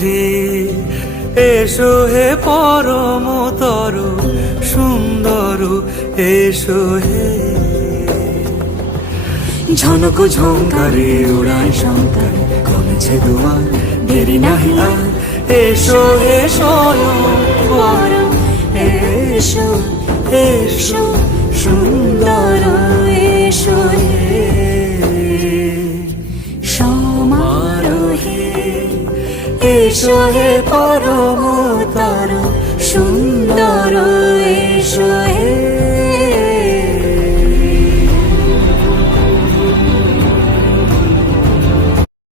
হে, এসো হে পরমতর সুন্দর, এসো হে। ঝনক ঝঙ্কারে উড়ায় শঙ্কার, কমেছে দুয়ার, দেরি নাহি আর। এসো হে স্বয়ং বর, এসো এসো সুন্দর, এসো হে সমারোহে। এসো হে পরমতর সুন্দর, এসো